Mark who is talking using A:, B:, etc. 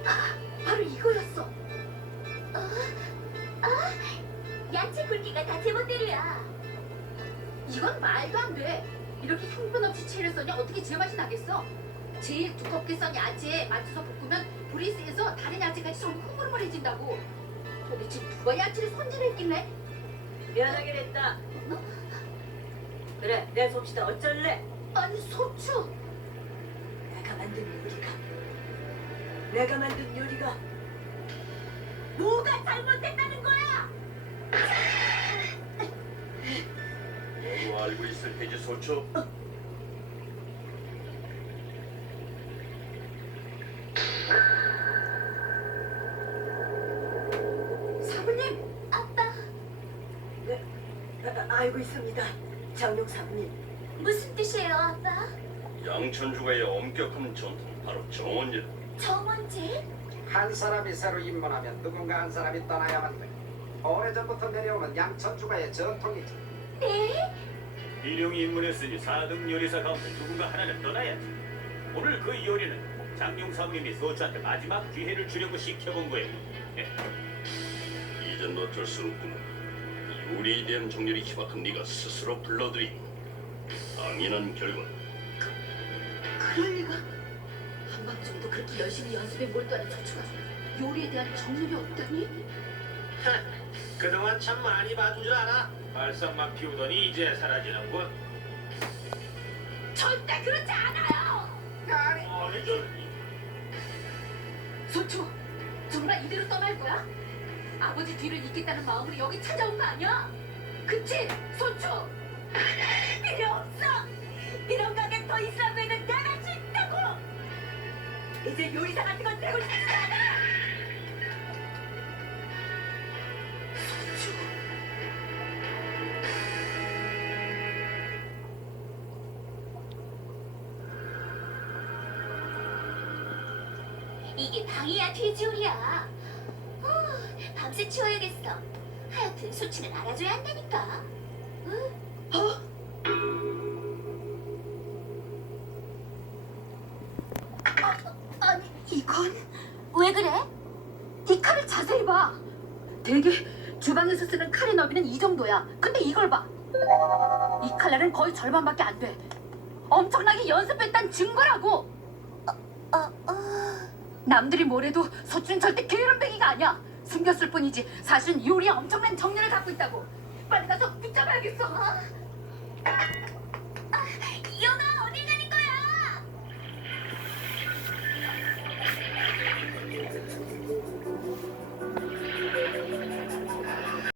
A: 바로 이거였어.
B: 야채 굵기가 다 제멋대로야.
A: 이건 말도 안 돼. 이렇게 형편없이 채를 써냐 어떻게 제맛이 나겠어? 제일 두껍게 썬 야채에 맞춰서 볶으면 불이 세서 다른 야채같이 좀 흐물흐물해진다고. 도대체 누가 야채를 손질했길래?
C: 미안하게 됐다. 그래, 내 솜씨다 어쩔래?
A: 아니 소추.
C: 내가 만든 요리가
B: 뭐가 잘못됐다는 거야?
D: 모두 알고 있을 테지 소초.
A: 사부님.
B: 아빠,
C: 네, 알고 있습니다. 장용 사부님.
B: 무슨 뜻이에요, 아빠?
D: 양천주가의 엄격한 전통 바로 정원이다.
B: 정원제?
E: 한 사람이 새로 입문하면 누군가 한 사람이 떠나야만 돼. 오래전부터 내려오는 양천주가의 전통이지.
B: 네?
F: 일용이 입문했으니 4등 요리사 가운데 누군가 하나는 떠나야지. 오늘 그 요리는 장용사님이 소주한테 마지막 기회를 주려고 시켜본 거예요.
D: 이젠 어쩔 수 없구나. 요리에 대한 정열이 희박한 네가 스스로 불러들인 당연한 결과.
A: 그럴 리가. 한밤중에도 그렇게 열심히 연습에 몰두하는 소추가 요리에 대한 정열이 없다니?
G: 그동안 참 많이 봐준 줄 알아?
F: 말썽만 피우더니 이제 사라지는군.
A: 절대 그렇지 않아요.
F: 아니 저
A: 소추, 정말 이대로 떠날 거야? 아버지 뒤를 잇겠다는 마음으로 여기 찾아온 거 아니야? 그치, 소추?
B: 필요 없어! 이런 가게 더 있으라면 내가 할 수 있다고! 이제 요리사 같은 건 되고 싶지 않아! 이게 방이야 돼지요리야. 밤새 치워야겠어. 하여튼 수치는 알아줘야 한다니까.
A: 아니, 이건?
B: 왜 그래?
A: 이 칼을 자세히 봐. 대개 주방에서 쓰는 칼의 너비는 이 정도야. 근데 이걸 봐. 이 칼날은 거의 절반밖에 안 돼. 엄청나게 연습했단 증거라고. 남들이 뭐래도 소추는 절대 게으름뱅이가 아니야. 숨겼을 뿐이지 사실은 요리에 엄청난 정열을 갖고 있다고. 빨리 가서 붙잡아야겠어.